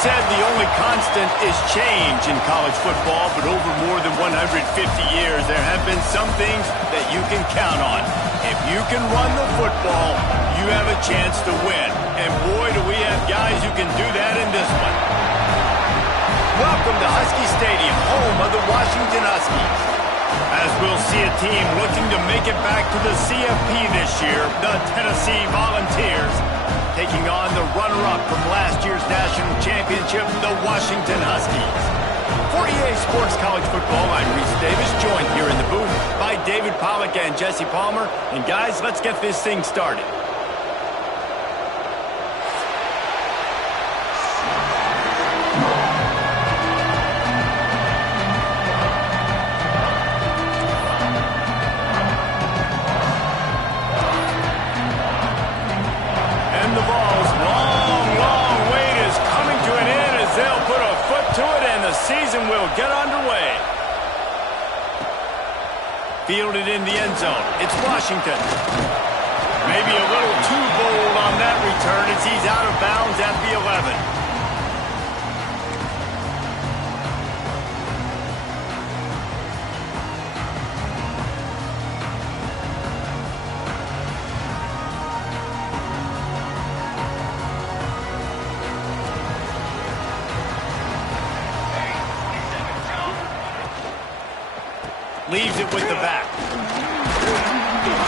said the only constant is change in college football, but over more than 150 years, there have been some things that you can count on. If you can run the football, you have a chance to win. And boy, do we have guys who can do that in this one. Welcome to Husky Stadium, home of the Washington Huskies. As we'll see a team looking to make it back to the CFP this year, the Tennessee Volunteers, taking on the runner-up from last year's national championship, the Washington Huskies. For EA Sports College Football, I'm Reese Davis, joined here in the booth by David Pollack and Jesse Palmer. And guys, let's get this thing started. Season will get underway. Fielded in the end zone. It's Washington. Maybe a little too bold on that return as he's out of bounds at the 11. Leaves it with the back.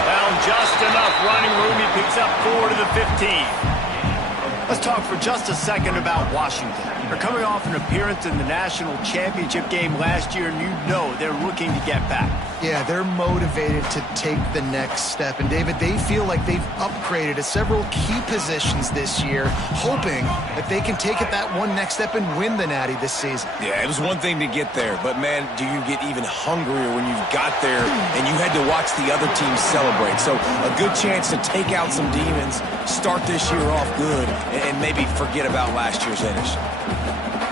Found just enough running room. He picks up 4 to the 15. Let's talk for just a second about Washington. They're coming off an appearance in the national championship game last year, and you know they're looking to get back. Yeah, they're motivated to take the next step. And, David, they feel like they've upgraded to several key positions this year, hoping that they can take it that one next step and win the Natty this season. Yeah, it was one thing to get there, but, man, do you get even hungrier when you've got there and you had to watch the other team celebrate. So a good chance to take out some demons, start this year off good, and maybe forget about last year's finish.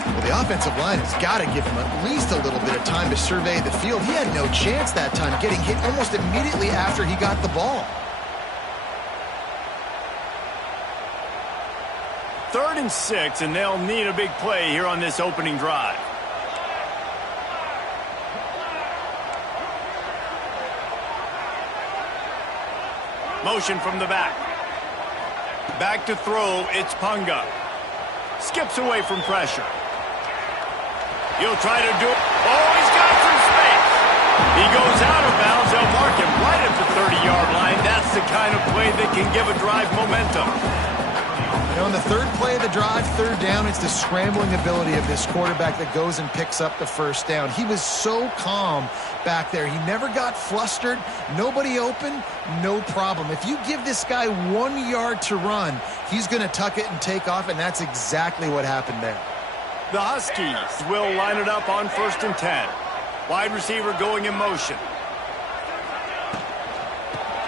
Well, the offensive line has got to give him at least a little bit of time to survey the field. He had no chance that time, getting hit almost immediately after he got the ball. 3rd and 6, and they'll need a big play here on this opening drive. Motion from the back. Back to throw, it's Punga. Skips away from pressure. He'll try to do it. Oh, he's got some space. He goes out of bounds. They'll mark him right at the 30-yard line. That's the kind of play that can give a drive momentum. You know, on the third play of the drive, 3rd down, it's the scrambling ability of this quarterback that goes and picks up the 1st down. He was so calm back there. He never got flustered. Nobody open, no problem. If you give this guy 1 yard to run, he's going to tuck it and take off, and that's exactly what happened there. The Huskies will line it up on 1st and 10. Wide receiver going in motion.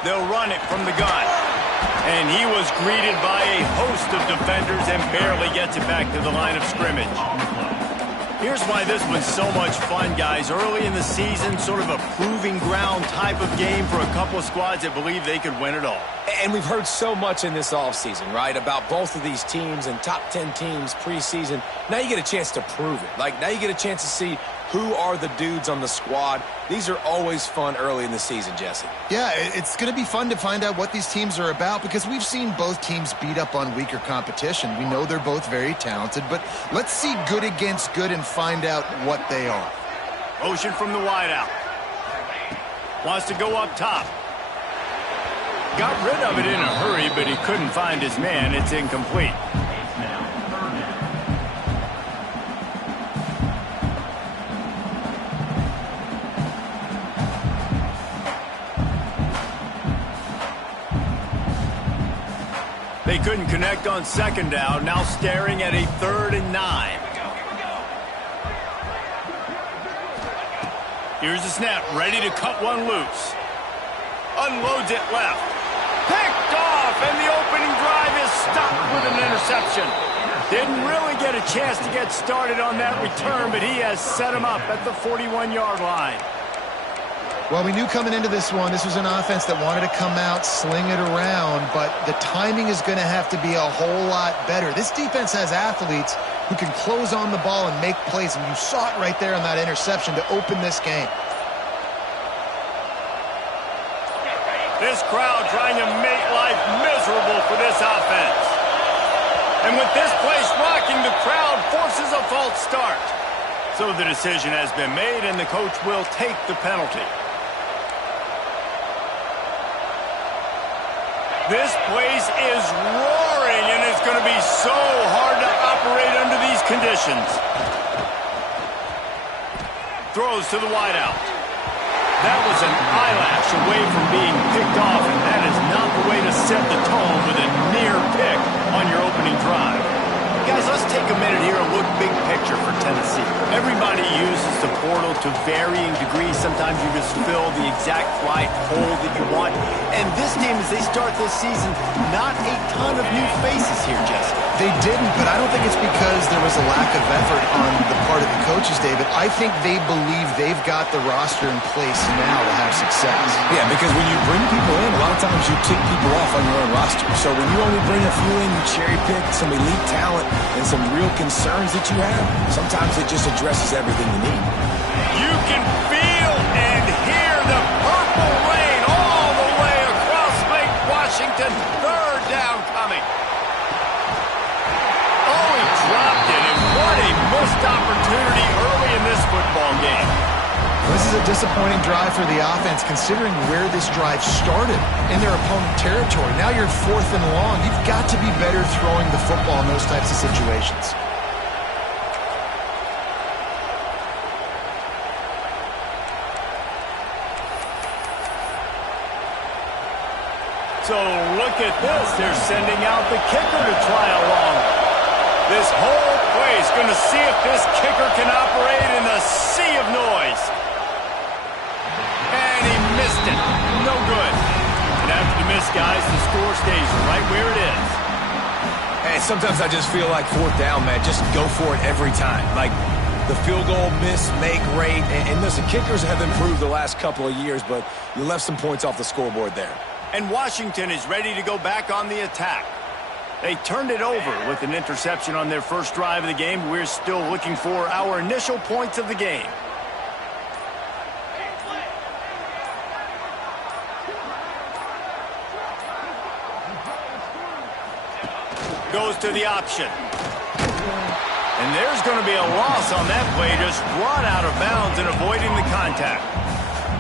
They'll run it from the gun. And he was greeted by a host of defenders and barely gets it back to the line of scrimmage. Here's why this was so much fun, guys. Early in the season, sort of a proving ground type of game for a couple of squads that believe they could win it all. And we've heard so much in this offseason, right, about both of these teams and top 10 teams preseason. Now you get a chance to prove it. Like, now you get a chance to see who are the dudes on the squad. These are always fun early in the season, Jesse. Yeah, it's going to be fun to find out what these teams are about because we've seen both teams beat up on weaker competition. We know they're both very talented, but let's see good against good and find out what they are. Motion from the wideout. Wants to go up top. Got rid of it in a hurry, but he couldn't find his man. It's incomplete. They couldn't connect on 2nd down. Now staring at a 3rd and 9. Here's the snap. Ready to cut one loose. Unloads it left. Picked off, and the opening drive is stopped with an interception. Didn't really get a chance to get started on that return, but he has set him up at the 41-yard line. Well, we knew coming into this one, this was an offense that wanted to come out, sling it around, but the timing is going to have to be a whole lot better. This defense has athletes who can close on the ball and make plays, and you saw it right there on that interception to open this game. This crowd trying to make life miserable for this offense. And with this place rocking, the crowd forces a false start. So the decision has been made, and the coach will take the penalty. This place is roaring, and it's going to be so hard to operate under these conditions. Throws to the wideout. That was an eyelash away from being picked off, and that is not the way to set the tone with a near pick on your opening drive. Guys, let's take a minute here and look big picture for Tennessee. Everybody uses the portal to varying degrees. Sometimes you just fill the exact right hole that you want. And this team, as they start this season, not a ton of new faces here, Jesse. They didn't, but I don't think it's because there was a lack of effort on the part of the coaches, David. I think they believe they've got the roster in place now to have success. Yeah, because when you bring people in, a lot of times you tick people off on your own roster. So when you only bring a few in, you cherry pick some elite talent and some real concerns that you have, sometimes it just addresses everything you need. You can feel and hear the purple rain all the way across Lake Washington. Third down coming. Oh, he dropped it, and what a missed opportunity early in this football game. This is a disappointing drive for the offense, considering where this drive started in their opponent territory. Now you're 4th and long. You've got to be better throwing the football in those types of situations. So look at this. They're sending out the kicker to try a long one. This whole place going to see if this kicker can operate in a sea of noise. And he missed it. No good. And after the miss, guys, the score stays right where it is. Hey, sometimes I just feel like 4th down, man. Just go for it every time. Like the field goal miss, make rate. And listen, kickers have improved the last couple of years, but you left some points off the scoreboard there. And Washington is ready to go back on the attack. They turned it over with an interception on their first drive of the game. We're still looking for our initial points of the game. Goes to the option. And there's going to be a loss on that play, just run out of bounds and avoiding the contact.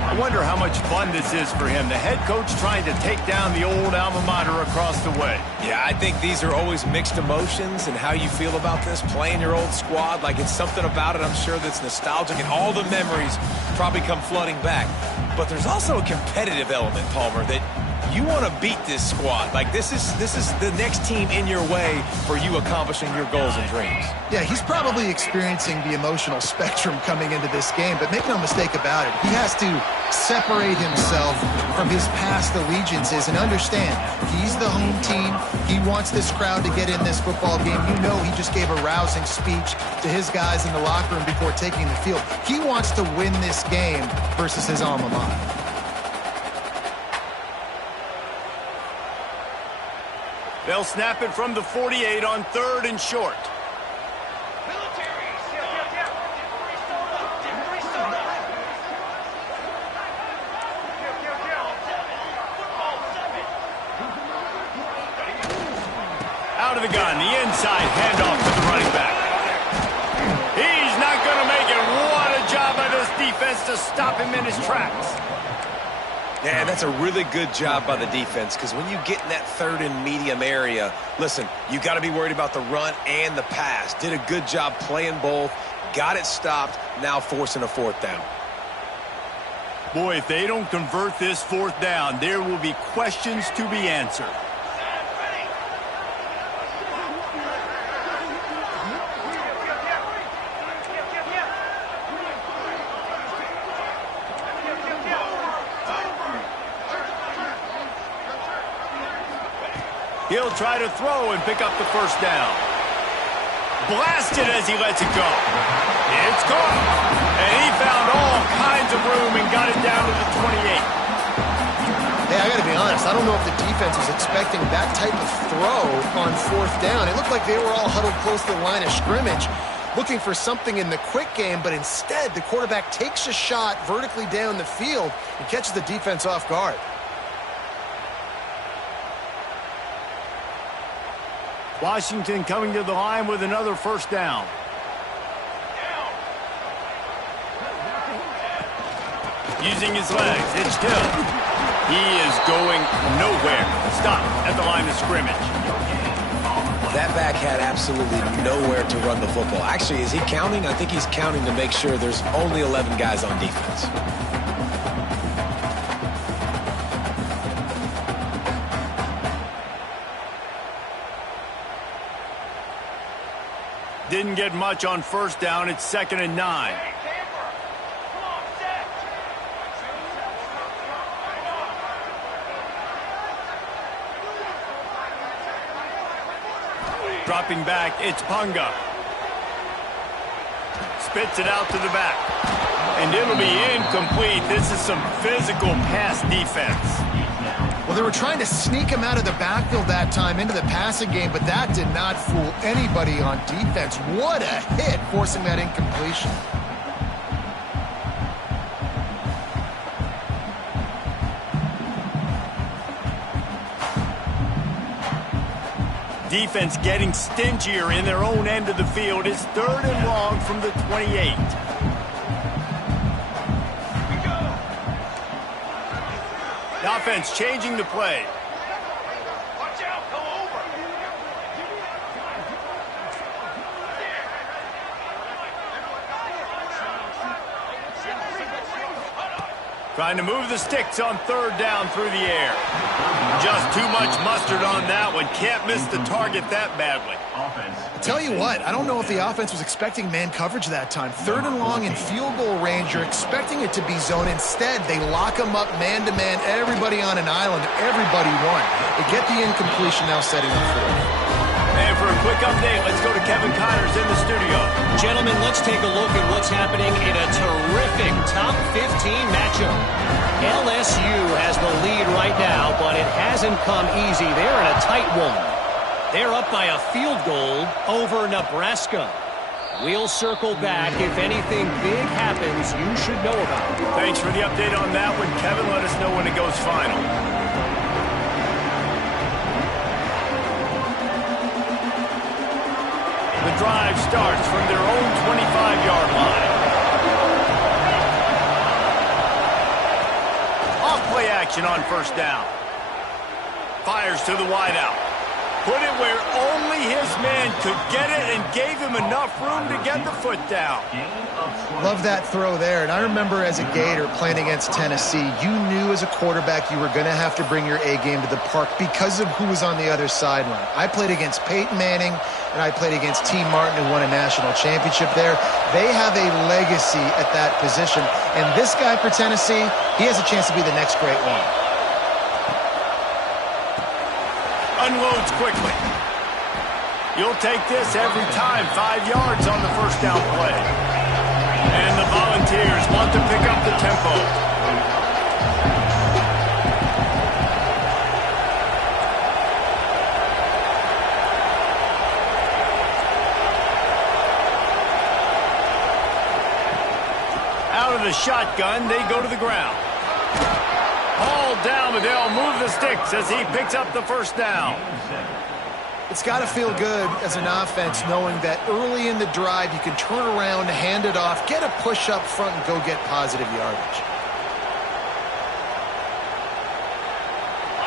I wonder how much fun this is for him. The head coach trying to take down the old alma mater across the way. Yeah, I think these are always mixed emotions and how you feel about this, playing your old squad. Like, it's something about it, I'm sure, that's nostalgic, and all the memories probably come flooding back. But there's also a competitive element, Palmer, that you want to beat this squad. Like, this is the next team in your way for you accomplishing your goals and dreams. Yeah, he's probably experiencing the emotional spectrum coming into this game, but make no mistake about it, he has to separate himself from his past allegiances and understand he's the home team. He wants this crowd to get in this football game. You know, he just gave a rousing speech to his guys in the locker room before taking the field. He wants to win this game versus his alma mater. They'll snap it from the 48 on 3rd and short. Out of the gun, the inside handoff to the running back. He's not going to make it. What a job by this defense to stop him in his tracks. Yeah, that's a really good job by the defense, because when you get in that 3rd and medium area, listen, you got to be worried about the run and the pass. Did a good job playing both, got it stopped, now forcing a 4th down. Boy, if they don't convert this 4th down, there will be questions to be answered. He'll try to throw and pick up the 1st down. Blasted as he lets it go. It's gone. And he found all kinds of room and got it down to the 28. Hey, I got to be honest. I don't know if the defense was expecting that type of throw on 4th down. It looked like they were all huddled close to the line of scrimmage, looking for something in the quick game, but instead the quarterback takes a shot vertically down the field and catches the defense off guard. Washington coming to the line with another 1st down. Using his legs, it's still. He is going nowhere. Stop at the line of scrimmage. That back had absolutely nowhere to run the football. Actually, is he counting? I think he's counting to make sure there's only 11 guys on defense. Didn't get much on 1st down. It's 2nd and 9. Dropping back, it's Punga. Spits it out to the back. And it'll be incomplete. This is some physical pass defense. Well, they were trying to sneak him out of the backfield that time into the passing game, but that did not fool anybody on defense. What a hit, forcing that incompletion. Defense getting stingier in their own end of the field. It's 3rd and long from the 28. The offense changing the play. Watch out, go over. Trying to move the sticks on 3rd down through the air. Just too much mustard on that one. Can't miss the target that badly. Tell you what, I don't know if the offense was expecting man coverage that time. 3rd and long in field goal range, you're expecting it to be zone. Instead, they lock them up man-to-man, everybody on an island, everybody won. They get the incompletion now setting up for it. And for a quick update, let's go to Kevin Connors in the studio. Gentlemen, let's take a look at what's happening in a terrific top 15 matchup. LSU has the lead right now, but it hasn't come easy. They're in a tight one. They're up by a field goal over Nebraska. We'll circle back. If anything big happens, you should know about it. Thanks for the update on that one, Kevin. Let us know when it goes final. The drive starts from their own 25-yard line. Off-play action on 1st down. Fires to the wideout. Put it where only his man could get it and gave him enough room to get the foot down. Love that throw there. And I remember as a Gator playing against Tennessee, you knew as a quarterback you were going to have to bring your A game to the park because of who was on the other sideline. I played against Peyton Manning, and I played against T. Martin, who won a national championship there. They have a legacy at that position. And this guy for Tennessee, he has a chance to be the next great one. Unloads quickly. You'll take this every time. 5 yards on the 1st down play. And the Volunteers want to pick up the tempo. Out of the shotgun, they go to the ground. Hauled down, but they'll move the sticks as he picks up the 1st down. It's got to feel good as an offense knowing that early in the drive you can turn around, hand it off, get a push up front, and go get positive yardage.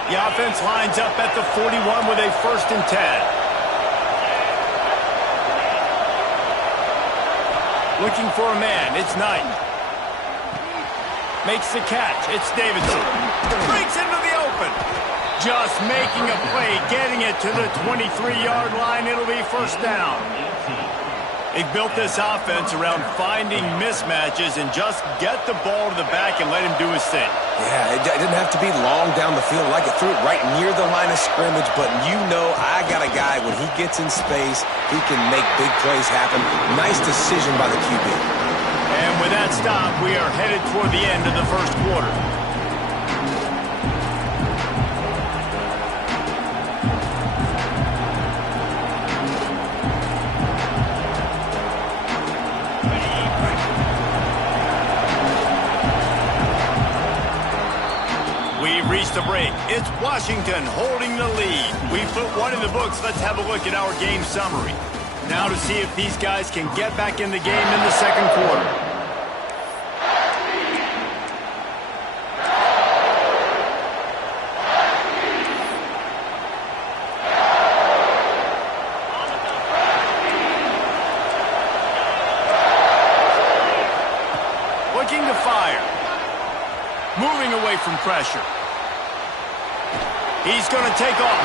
The offense lines up at the 41 with a 1st and 10. Looking for a man. It's Knight. Makes the catch. It's Davidson. Breaks into the open. Just making a play, getting it to the 23-yard line. It'll be 1st down. They've built this offense around finding mismatches and just get the ball to the back and let him do his thing. Yeah, it didn't have to be long down the field. Like it threw it right near the line of scrimmage, but you know I got a guy, when he gets in space, he can make big plays happen. Nice decision by the QB. And with that stop, we are headed toward the end of the 1st quarter. We've reached the break. It's Washington holding the lead. We put one in the books. Let's have a look at our game summary. Now to see if these guys can get back in the game in the second quarter. Looking to fire. Moving away from pressure. He's going to take off.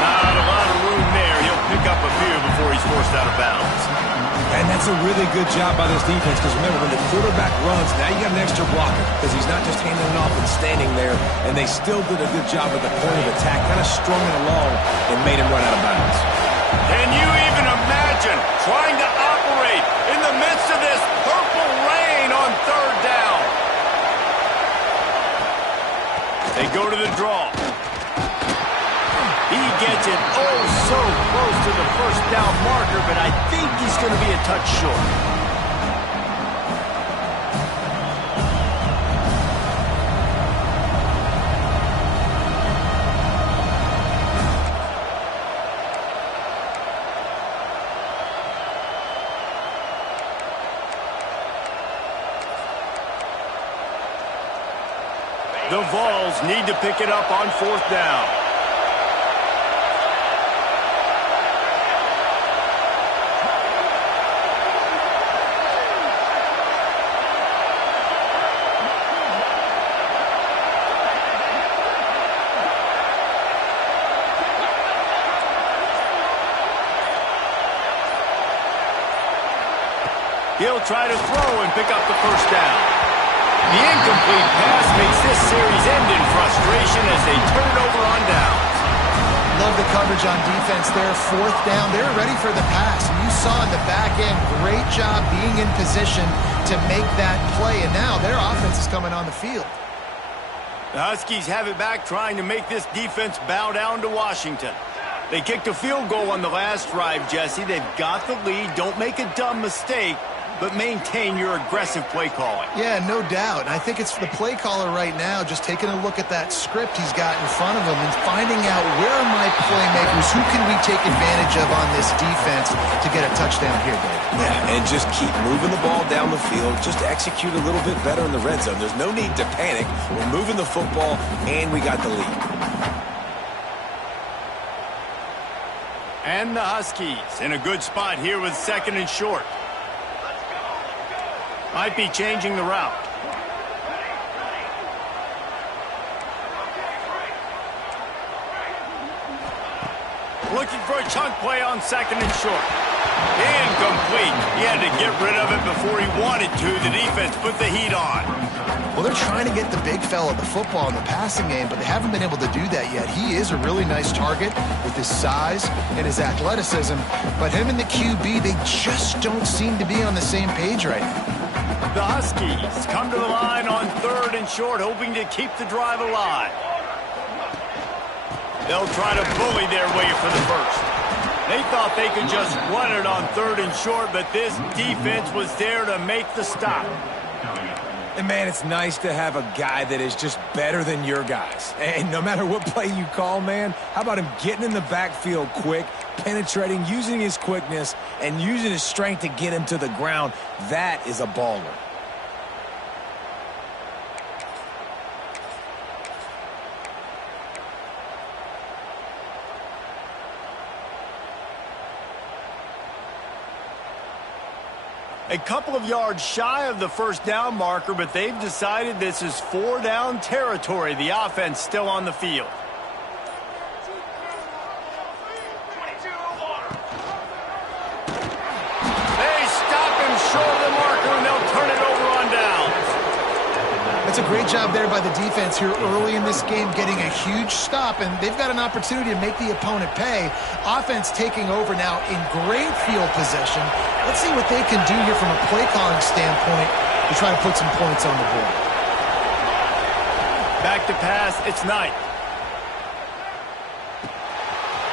Not a lot of room there. He'll pick up a few before he's forced out of bounds. And that's a really good job by this defense, because remember, when the quarterback runs, now you got an extra blocker, because he's not just handing it off and standing there, and they still did a good job at the point of attack, kind of strung it along and made him run out of bounds. Can you even imagine trying to operate in the midst of this purple rain on third down? They go to the draw. He gets it so close to the first down marker, but I think he's going to be a touch short. The Vols need to pick it up on fourth down. He'll try to throw and pick up the first down. The incomplete pass makes this series end in frustration as they turn it over on downs. Love the coverage on defense there. Fourth down. They're ready for the pass. And you saw in the back end, great job being in position to make that play. And now their offense is coming on the field. The Huskies have it back, trying to make this defense bow down to Washington. They kicked a field goal on the last drive, Jesse. They've got the lead. Don't make a dumb mistake, but maintain your aggressive play calling. Yeah, no doubt. And I think it's the play caller right now just taking a look at that script he's got in front of him and finding out, where are my playmakers? Who can we take advantage of on this defense to get a touchdown here, Dave? Yeah, and just keep moving the ball down the field. Just execute a little bit better in the red zone. There's no need to panic. We're moving the football, and we got the lead. And the Huskies in a good spot here with second and short. Might be changing the route. Looking for a chunk play on second and short. Incomplete. He had to get rid of it before he wanted to. The defense put the heat on. Well, they're trying to get the big fella the football in the passing game, but they haven't been able to do that yet. He is a really nice target with his size and his athleticism, but him and the QB, they just don't seem to be on the same page right now. The Huskies come to the line on third and short, hoping to keep the drive alive. They'll try to bully their way for the first. They thought they could just run it on third and short, but this defense was there to make the stop. And, man, it's nice to have a guy that is just better than your guys. And no matter what play you call, man, how about him getting in the backfield quick, penetrating, using his quickness, and using his strength to get him to the ground? That is a baller. A couple of yards shy of the first down marker, but they've decided this is 4 down territory. The offense still on the field. They stop him short of the marker, and they'll turn it over on downs. That's a great job there by the defense here early in this game, getting a huge stop, and they've got an opportunity to make the opponent pay. Offense taking over now in great field possession. Let's see what they can do here from a play calling standpoint to try to put some points on the board. Back to pass, it's Knight.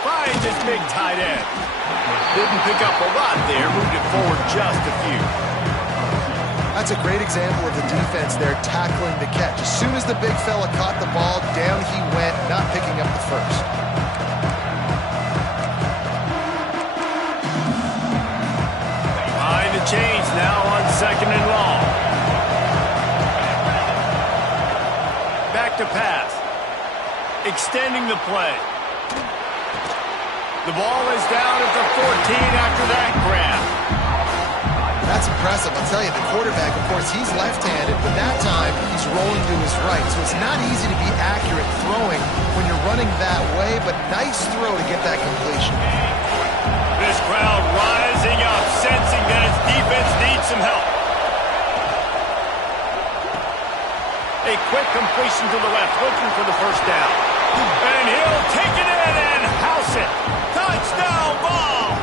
Finds his big tight end. Didn't pick up a lot there, moved it forward just a few. I That's a great example of the defense there tackling the catch. As soon as the big fella caught the ball, down he went, not picking up the first. Behind the chains now on 2nd and long. Back to pass. Extending the play. The ball is down at the 14 after that grab. That's impressive. I'll tell you, the quarterback, of course, he's left-handed, but that time he's rolling to his right. So it's not easy to be accurate throwing when you're running that way, but nice throw to get that completion. This crowd rising up, sensing that its defense needs some help. A quick completion to the left, looking for the first down. And he'll take it in and house it. Touchdown ball!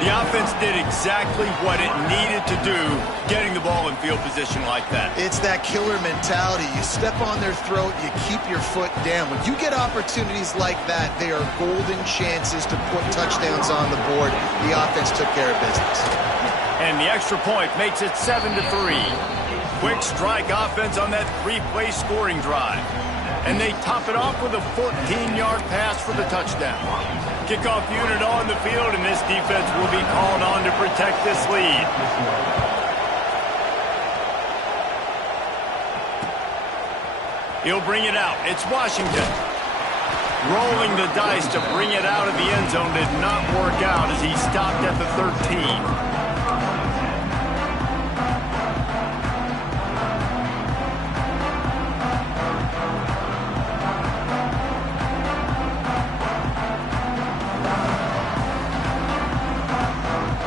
The offense did exactly what it needed to do, getting the ball in field position like that. It's that killer mentality. You step on their throat, you keep your foot down. When you get opportunities like that, they are golden chances to put touchdowns on the board. The offense took care of business. And the extra point makes it 7-3. Quick strike offense on that 3-play scoring drive. And they top it off with a 14-yard pass for the touchdown. Kickoff unit on the field, and this defense will be called on to protect this lead. He'll bring it out. It's Washington. Rolling the dice to bring it out of the end zone did not work out as he stopped at the 13.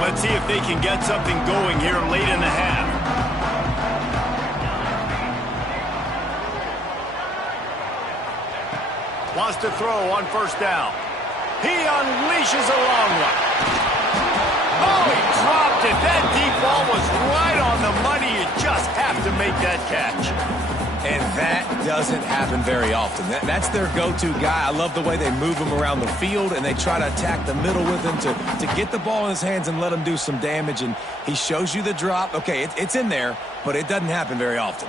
Let's see if they can get something going here late in the half. Wants to throw on first down. He unleashes a long one. Oh, he dropped it. That deep ball was right on the money. You just have to make that catch. And that doesn't happen very often. That's their go-to guy. I love the way they move him around the field, and they try to attack the middle with him to get the ball in his hands and let him do some damage. And he shows you the drop. Okay, it's in there, but it doesn't happen very often.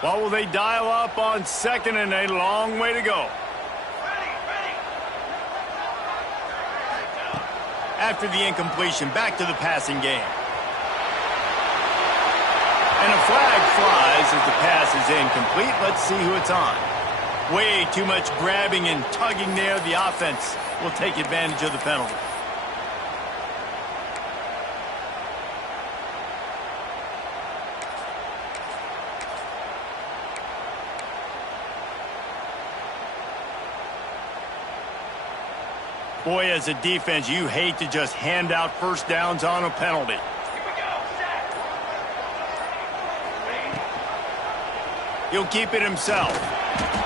What will they dial up on 2nd and a long way to go? After the incompletion, back to the passing game. And a flag flies as the pass is incomplete. Let's see who it's on. Way too much grabbing and tugging there. The offense will take advantage of the penalty. Boy, as a defense, you hate to just hand out first downs on a penalty. He'll keep it himself.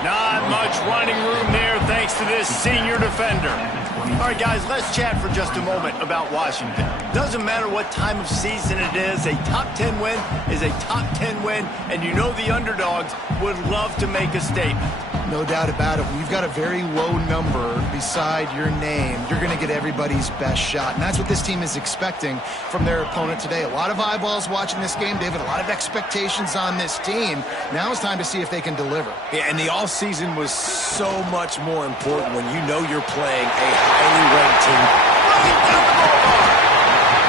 Not much running room there thanks to this senior defender. All right, guys, let's chat for just a moment about Washington. Doesn't matter what time of season it is, a top 10 win is a top 10 win, and you know the underdogs would love to make a statement. No doubt about it. When you've got a very low number beside your name, you're going to get everybody's best shot. And that's what this team is expecting from their opponent today. A lot of eyeballs watching this game, David. A lot of expectations on this team. Now it's time to see if they can deliver. Yeah, and the offseason was so much more important when you know you're playing a highly ranked team.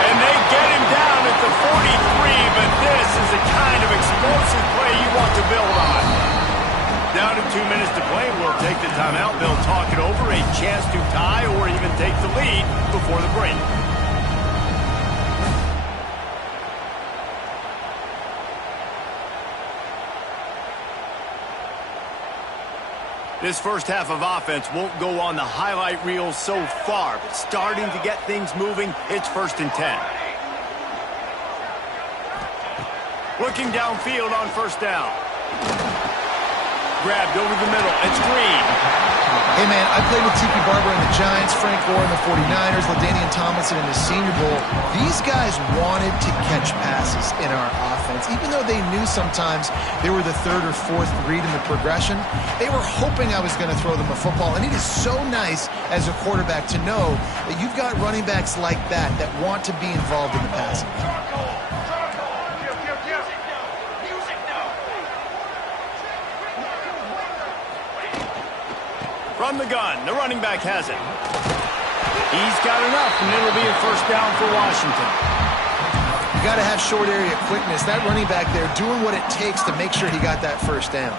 And they get him down at the 43, but this is the kind of explosive play you want to build on. Down to 2 minutes to play. We'll take the timeout. They'll talk it over. A chance to tie or even take the lead before the break. This first half of offense won't go on the highlight reel so far, but starting to get things moving, it's 1st and 10. Looking downfield on first down. grabbed over the middle. It's Green. Hey, man, I played with Tiki Barber in the Giants, Frank Gore in the 49ers, LaDainian Tomlinson in the Senior Bowl. These guys wanted to catch passes in our offense. Even though they knew sometimes they were the third or fourth read in the progression, they were hoping I was going to throw them a football. And it is so nice as a quarterback to know that you've got running backs like that that want to be involved in the passing. From the gun, the running back has it. He's got enough, and it'll be a first down for Washington. You got to have short area quickness. That running back there doing what it takes to make sure he got that first down.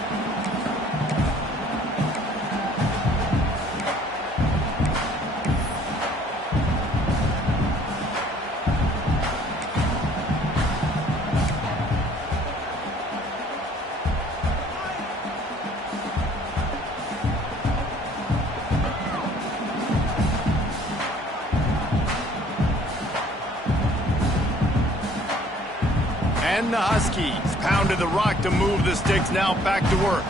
And the Huskies pounded the rock to move the sticks, now back to work.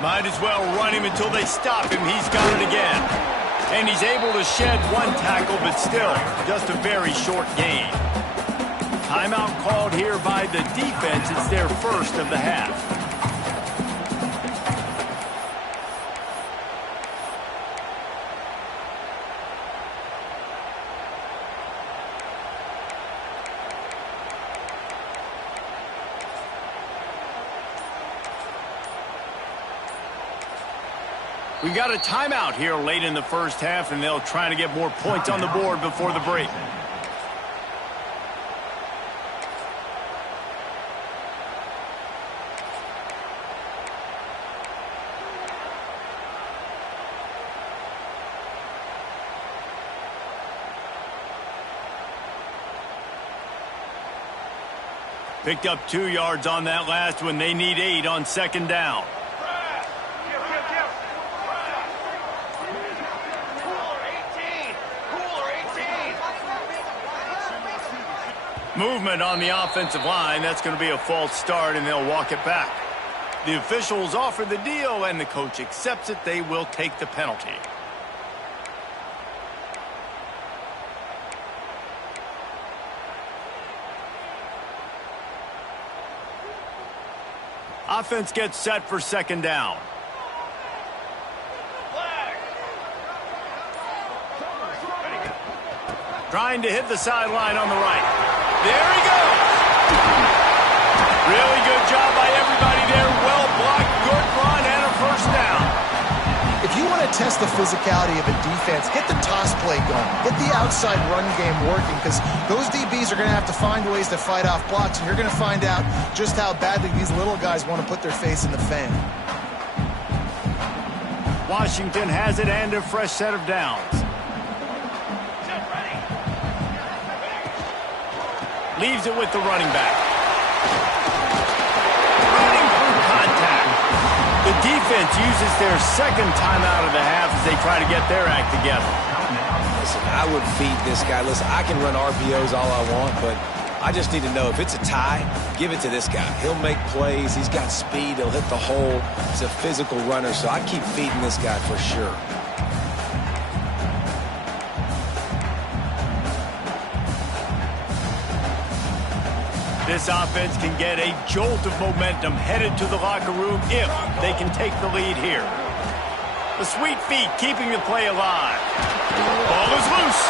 Might as well run him until they stop him. He's got it again. And he's able to shed one tackle, but still, just a very short gain. Timeout called here by the defense. It's their first of the half. We got a timeout here late in the first half, and they'll try to get more points on the board before the break. Picked up 2 yards on that last one. They need 8 on second down. Movement on the offensive line. That's going to be a false start, and they'll walk it back. The officials offer the deal, and the coach accepts it. They will take the penalty. Offense gets set for second down. Trying to hit the sideline on the right. There he goes. Really good job by everybody there. Well blocked, good run, and a first down. If you want to test the physicality of a defense, get the toss play going. Get the outside run game working, because those DBs are going to have to find ways to fight off blocks, and you're going to find out just how badly these little guys want to put their face in the fan. Washington has it and a fresh set of downs. Leaves it with the running back. Running through contact. The defense uses their second timeout of the half as they try to get their act together. Listen, I would feed this guy. Listen, I can run RPOs all I want, but I just need to know if it's a tie, give it to this guy. He'll make plays. He's got speed. He'll hit the hole. He's a physical runner, so I keep feeding this guy for sure. This offense can get a jolt of momentum headed to the locker room if they can take the lead here. The sweet feet keeping the play alive. Ball is loose.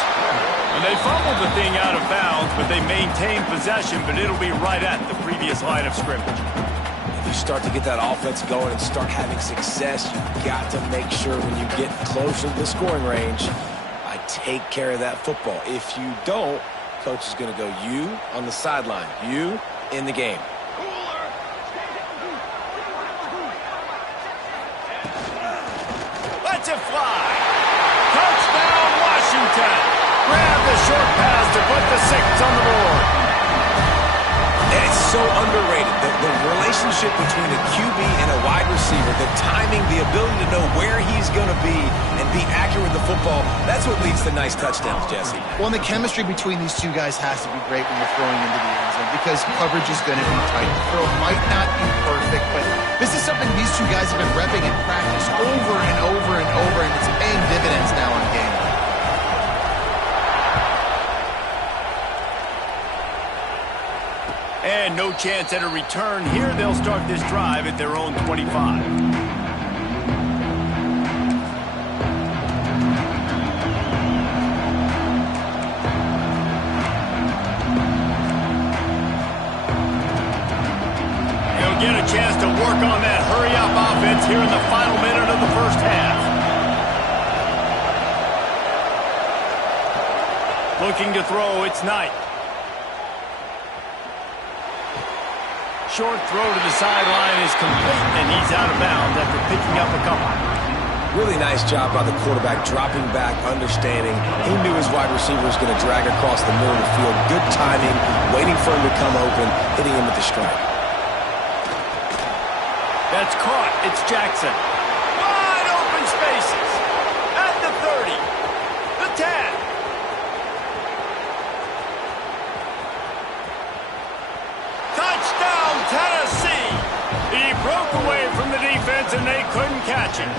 And they fumbled the thing out of bounds, but they maintain possession, but it'll be right at the previous line of scrimmage. If you start to get that offense going and start having success, you've got to make sure when you get closer to the scoring range, I take care of that football. If you don't, coach is going to go, you on the sideline, you in the game. Lets it fly. Touchdown, Washington. Grab the short pass to put the 6 on the board. And it's so underrated. The relationship partnership between a QB and a wide receiver, the timing, the ability to know where he's going to be and be accurate with the football, that's what leads to nice touchdowns, Jesse. Well, and the chemistry between these two guys has to be great when you're throwing into the end zone because coverage is going to be tight. The throw might not be perfect, but this is something these two guys have been repping in practice over and over and over, and it's paying dividends now on game day. And no chance at a return here. They'll start this drive at their own 25. He'll get a chance to work on that hurry-up offense here in the final minute of the first half. Looking to throw, it's Knight. Short throw to the sideline is complete, and he's out of bounds after picking up a couple. Really nice job by the quarterback, dropping back, understanding. He knew his wide receiver was going to drag across the middle of the field. Good timing, waiting for him to come open, hitting him with the strike. That's caught. It's Jackson. Wide open spaces. At the 30. The 10. Touchdown, Tennessee! He broke away from the defense, and they couldn't catch him.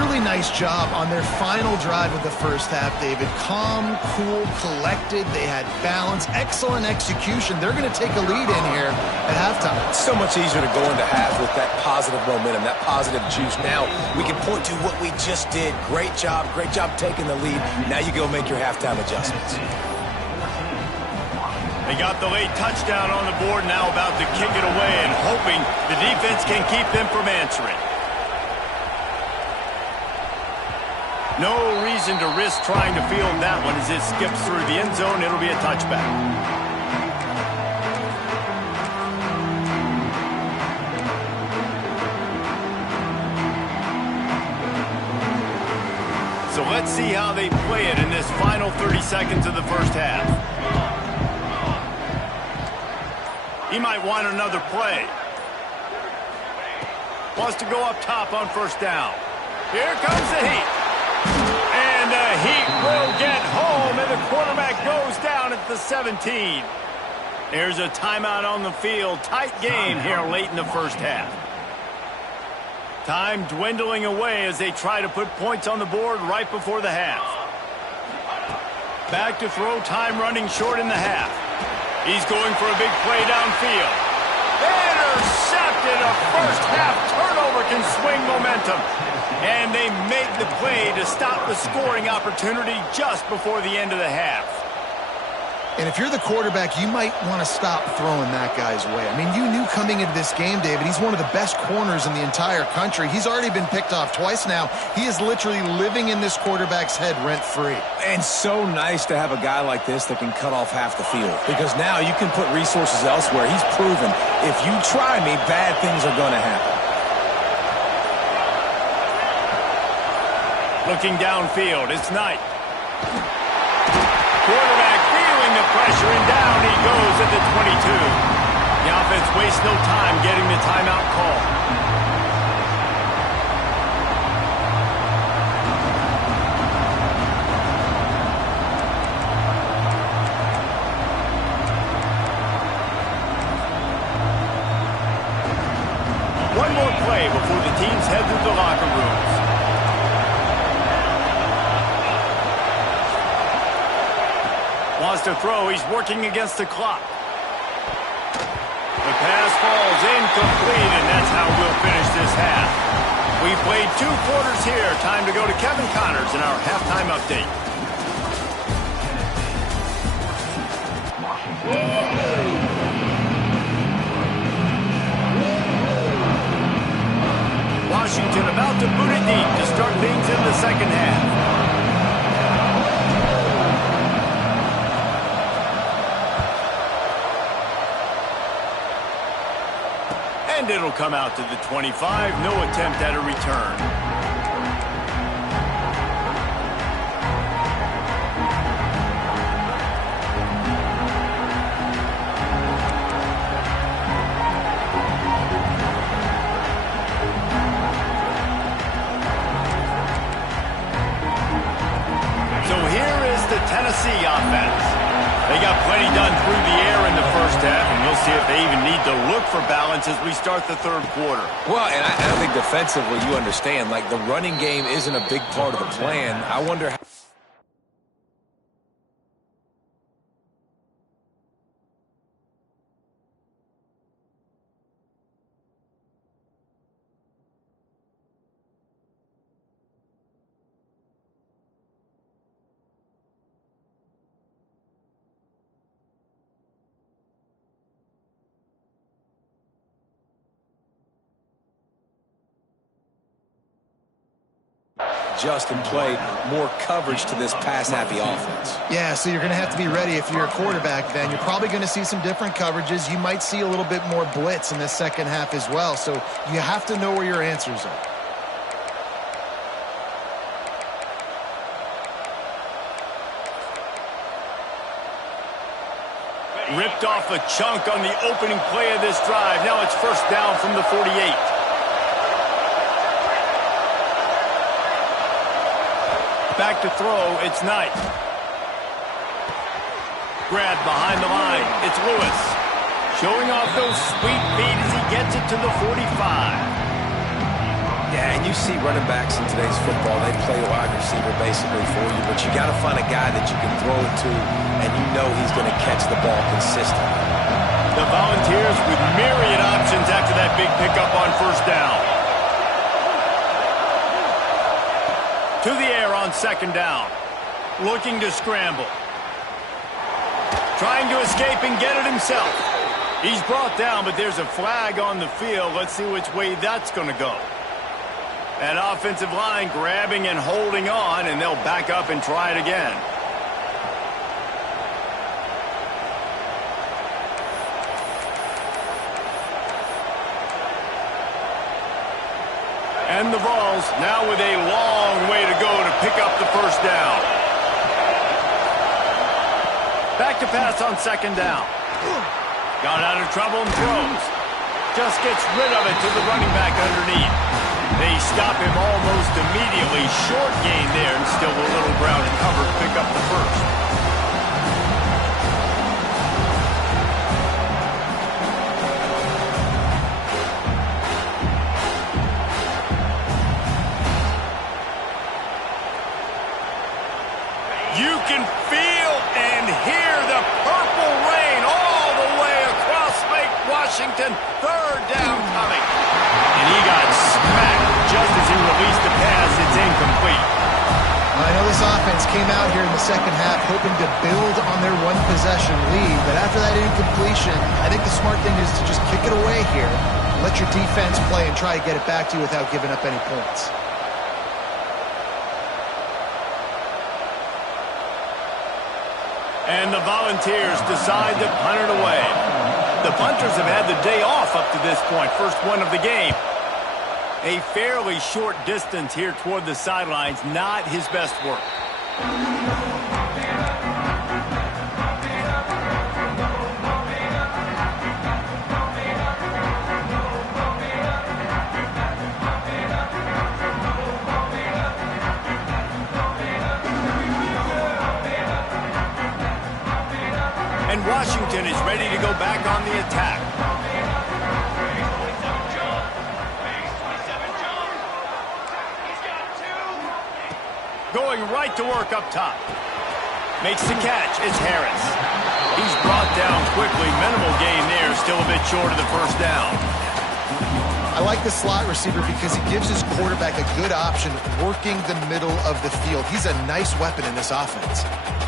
Really nice job on their final drive of the first half, David. Calm, cool, collected. They had balance. Excellent execution. They're going to take a lead in here at halftime. It's so much easier to go into half with that positive momentum, that positive juice. Now we can point to what we just did. Great job taking the lead. Now you go make your halftime adjustments. They got the late touchdown on the board, now about to kick it away and hoping the defense can keep them from answering. No reason to risk trying to field that one as it skips through the end zone. It'll be a touchback. So let's see how they play it in this final 30 seconds of the first half. He might want another play. Wants to go up top on first down. Here comes the heat. And the heat will get home, and the quarterback goes down at the 17. There's a timeout on the field. Tight game here late in the first half. Time dwindling away as they try to put points on the board right before the half. Back to throw, time running short in the half. He's going for a big play downfield. Intercepted. A first half turnover can swing momentum. And they make the play to stop the scoring opportunity just before the end of the half. And if you're the quarterback, you might want to stop throwing that guy's way. I mean, you knew coming into this game, David, he's one of the best corners in the entire country. He's already been picked off twice now. He is literally living in this quarterback's head rent-free. And so nice to have a guy like this that can cut off half the field. Because now you can put resources elsewhere. He's proven, if you try me, bad things are going to happen. Looking downfield, it's Knight. Quarterback feeling the pressure, and down he goes at the 22. The offense wastes no time getting the timeout call. One more play before the teams head to the locker rooms. Wants to throw. He's working against the clock. The pass falls incomplete, and that's how we'll finish this half. We played 2 quarters here. Time to go to Kevin Connors in our halftime update. Washington about to boot it deep to start things in the second half. And it'll come out to the 25. No attempt at a return. see if they even need to look for balance as we start the third quarter. Well, and I think defensively, you understand, like the running game isn't a big part of the plan. I wonder how... Just in play, more coverage to this pass-happy offense. Yeah, so you're going to have to be ready if you're a quarterback then. You're probably going to see some different coverages. You might see a little bit more blitz in the second half as well, so you have to know where your answers are. Ripped off a chunk on the opening play of this drive. Now it's first down from the 48. Back to throw, it's Knight. Grabbed behind the line, it's Lewis. Showing off those sweet feet as he gets it to the 45. Yeah, and you see running backs in today's football, they play wide receiver basically for you, but you got to find a guy that you can throw it to, and you know he's going to catch the ball consistently. The Volunteers with myriad options after that big pickup on first down. To the air on second down. Looking to scramble. Trying to escape and get it himself. He's brought down, but there's a flag on the field. Let's see which way that's going to go. That offensive line grabbing and holding on, and they'll back up and try it again. And the Vols now with a long way to go to pick up the first down. Back to pass on second down. Got out of trouble and throws. Just gets rid of it to the running back underneath. They stop him almost immediately. Short gain there, and still a little ground to cover to pick up the first. You can feel and hear the purple rain all the way across Lake Washington. Third down coming. And he got smacked just as he released the pass. It's incomplete. I know this offense came out here in the second half hoping to build on their one-possession lead, but after that incompletion, I think the smart thing is to just kick it away here, let your defense play and try to get it back to you without giving up any points. And the Volunteers decide to punt it away. The punters have had the day off up to this point, first one of the game. A fairly short distance here toward the sidelines, not his best work. And Washington is ready to go back on the attack. Going right to work up top. Makes the catch. It's Harris. He's brought down quickly. Minimal gain there. Still a bit short of the first down. I like the slot receiver because he gives his quarterback a good option working the middle of the field. He's a nice weapon in this offense.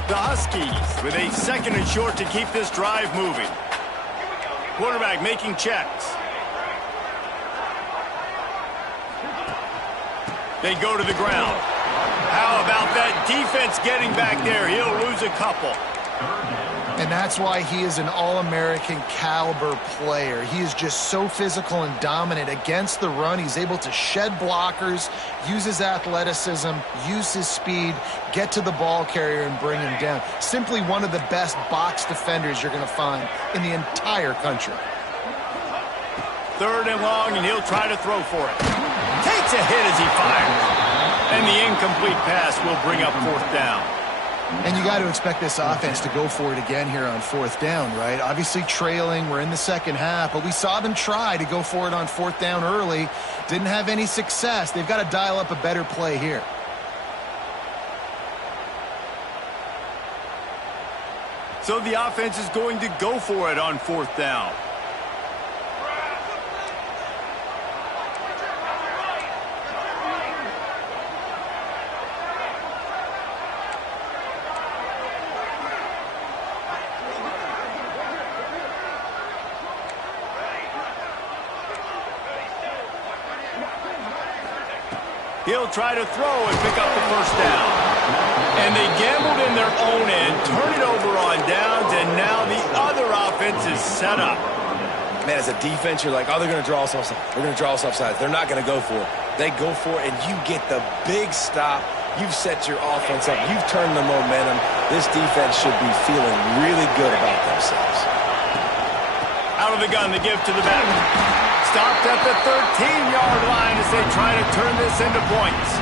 The Huskies with a second and short to keep this drive moving. Quarterback making checks. They go to the ground. How about that defense getting back there? He'll lose a couple. And that's why he is an All-American caliber player. He is just so physical and dominant against the run. He's able to shed blockers, use his athleticism, use his speed, get to the ball carrier and bring him down. Simply one of the best box defenders you're going to find in the entire country. Third and long, and he'll try to throw for it. Takes a hit as he fires. And the incomplete pass will bring up fourth down. And you got to expect this offense to go for it again here on fourth down, right? Obviously trailing, we're in the second half, but we saw them try to go for it on fourth down early. Didn't have any success. They've got to dial up a better play here. So the offense is going to go for it on fourth down. He'll try to throw and pick up the first down. And they gambled in their own end, turn it over on downs, and now the other offense is set up. Man, as a defense, you're like, oh, they're going to draw us offside. They're going to draw us offside. They're not going to go for it. They go for it, and you get the big stop. You've set your offense up. You've turned the momentum. This defense should be feeling really good about themselves. Out of the gun, the give to the back. Stopped at the 13-yard line as they try to turn this into points.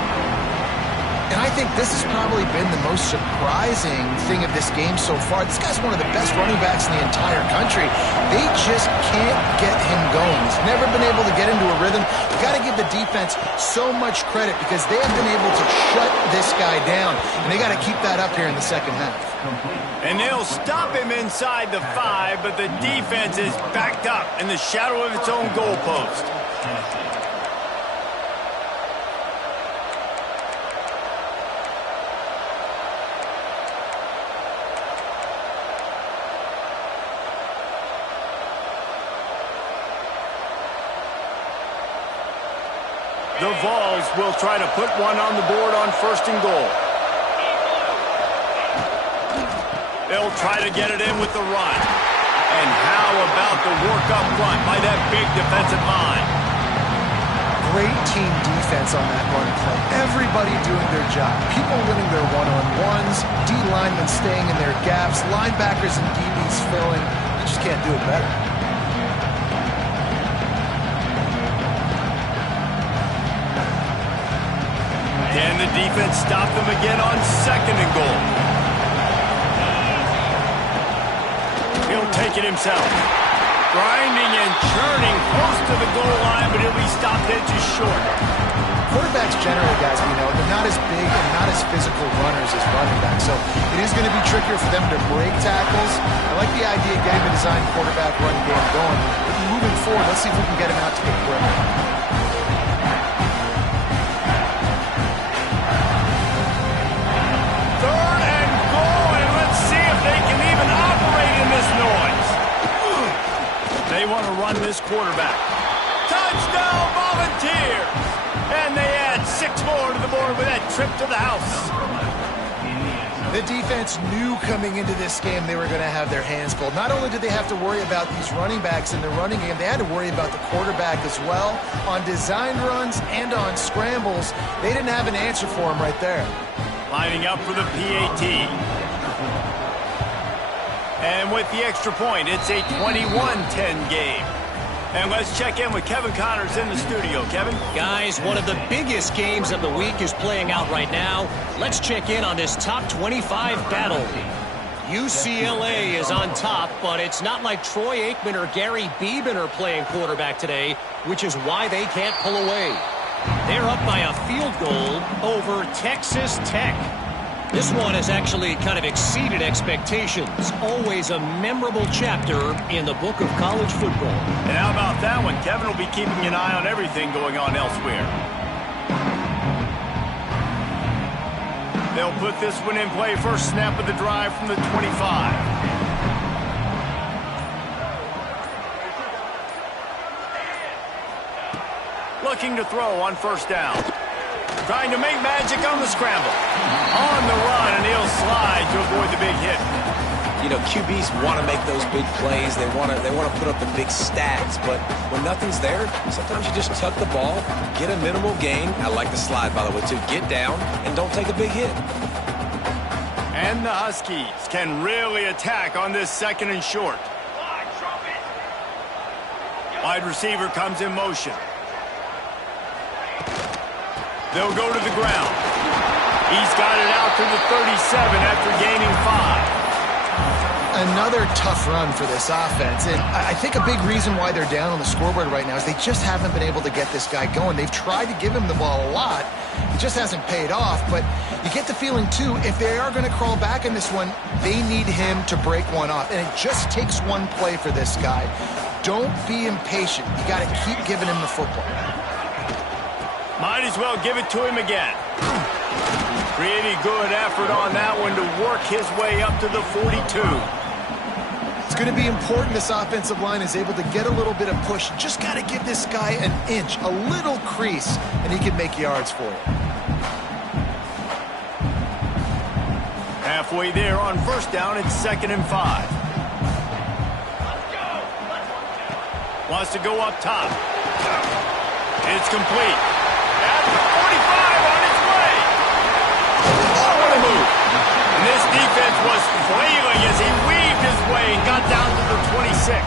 And I think this has probably been the most surprising thing of this game so far. This guy's one of the best running backs in the entire country. They just can't get him going. He's never been able to get into a rhythm. You've got to give the defense so much credit because they have been able to shut this guy down. And they got to keep that up here in the second half. And they'll stop him inside the 5, but the defense is backed up in the shadow of its own goalpost. The Vols will try to put one on the board on first and goal. They'll try to get it in with the run. And how about the work up front by that big defensive line? Great team defense on that run play. Everybody doing their job. People winning their one-on-ones, D linemen staying in their gaps, linebackers and DBs filling. You just can't do it better. Can the defense stop them again on second and goal? He'll take it himself. Grinding and churning close to the goal line, but he'll be stopped at just short. Quarterbacks generally, guys, we know, they're not as big and not as physical runners as running backs. So it is going to be trickier for them to break tackles. I like the idea of getting the design quarterback run game going. Moving forward, let's see if we can get him out to the perimeter. They want to run this quarterback. Touchdown, Volunteers! And they add 6 more to the board with that trip to the house. The defense knew coming into this game they were going to have their hands full. Not only did they have to worry about these running backs in the running game, they had to worry about the quarterback as well. On design runs and on scrambles, they didn't have an answer for him right there. Lining up for the PAT. And with the extra point, it's a 21-10 game. And let's check in with Kevin Connors in the studio. Kevin? Guys, one of the biggest games of the week is playing out right now. Let's check in on this top 25 battle. UCLA is on top, but it's not like Troy Aikman or Gary Beeben are playing quarterback today, which is why they can't pull away. They're up by a field goal over Texas Tech. This one has actually kind of exceeded expectations. Always a memorable chapter in the book of college football. And how about that one? Kevin will be keeping an eye on everything going on elsewhere. They'll put this one in play. First snap of the drive from the 25. Looking to throw on first down. Trying to make magic on the scramble. On the run, and he'll slide to avoid the big hit. You know, QBs want to make those big plays. They want to put up the big stats. But when nothing's there, sometimes you just tuck the ball, get a minimal gain. I like the slide, by the way, too. Get down and don't take a big hit. And the Huskies can really attack on this second and short. Wide receiver comes in motion. They'll go to the ground. He's got it out to the 37 after gaining 5. Another tough run for this offense, and I think a big reason why they're down on the scoreboard right now is they just haven't been able to get this guy going. They've tried to give him the ball a lot. It just hasn't paid off, but you get the feeling, too, if they are going to crawl back in this one, they need him to break one off, and it just takes one play for this guy. Don't be impatient. You got to keep giving him the football. Might as well give it to him again. Pretty good effort on that one to work his way up to the 42. It's going to be important this offensive line is able to get a little bit of push. Just got to give this guy an inch, a little crease, and he can make yards for you. Halfway there on first down, it's 2nd and 5. Wants to go up top. It's complete. At the 45 on its way. Oh, what a move. And this defense was flailing as he weaved his way and got down to the 26.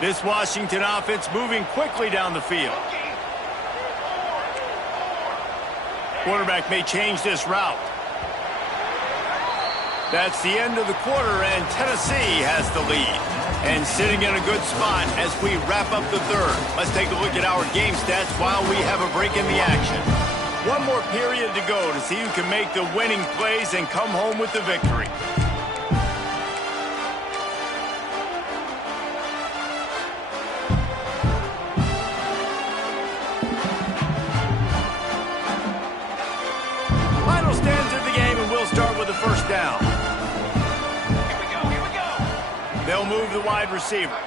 This Washington offense moving quickly down the field. Quarterback may change this route. That's the end of the quarter, and Tennessee has the lead. And sitting in a good spot as we wrap up the third. Let's take a look at our game stats while we have a break in the action. One more period to go to see who can make the winning plays and come home with the victory. Final stands of the game, and we'll start with the first down. They'll move the wide receiver.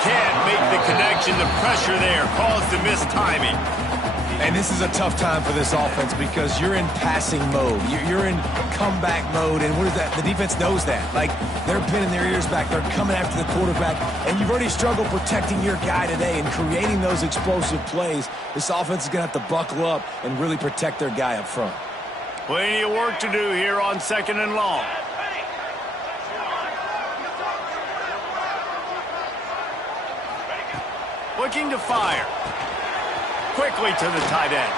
Can't make the connection. The pressure there caused the mistiming. And this is a tough time for this offense because you're in passing mode. You're in comeback mode, and what is that? The defense knows that. Like, they're pinning their ears back. They're coming after the quarterback, and you've already struggled protecting your guy today and creating those explosive plays. This offense is going to have to buckle up and really protect their guy up front. Plenty of work to do here on 2nd and long. Looking to fire. Quickly to the tight end.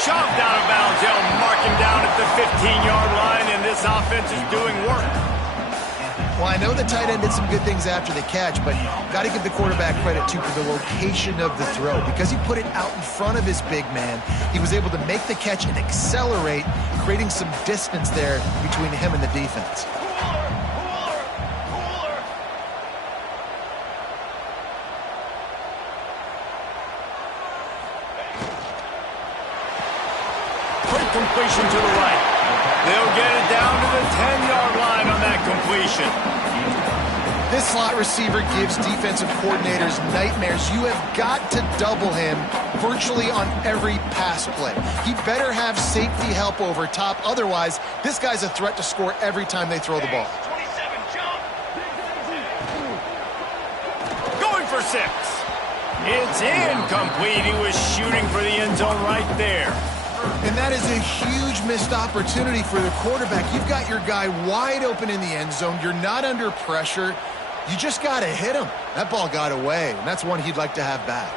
Shoved out of bounds. They'll mark him down at the 15-yard line, and this offense is doing work. Well, I know the tight end did some good things after the catch, but got to give the quarterback credit, too, for the location of the throw. Because he put it out in front of his big man, he was able to make the catch and accelerate, creating some distance there between him and the defense. Quick completion to the right. They'll get it down to the 10-yard line on that completion. This slot receiver gives defensive coordinators nightmares. You have got to double him virtually on every pass play. He better have safety help over top. Otherwise, this guy's a threat to score every time they throw the ball. 27, jump. Going for 6. It's incomplete. He was shooting for the end zone right there. And that is a huge missed opportunity for the quarterback. You've got your guy wide open in the end zone. You're not under pressure. You just got to hit him. That ball got away, and that's one he'd like to have back.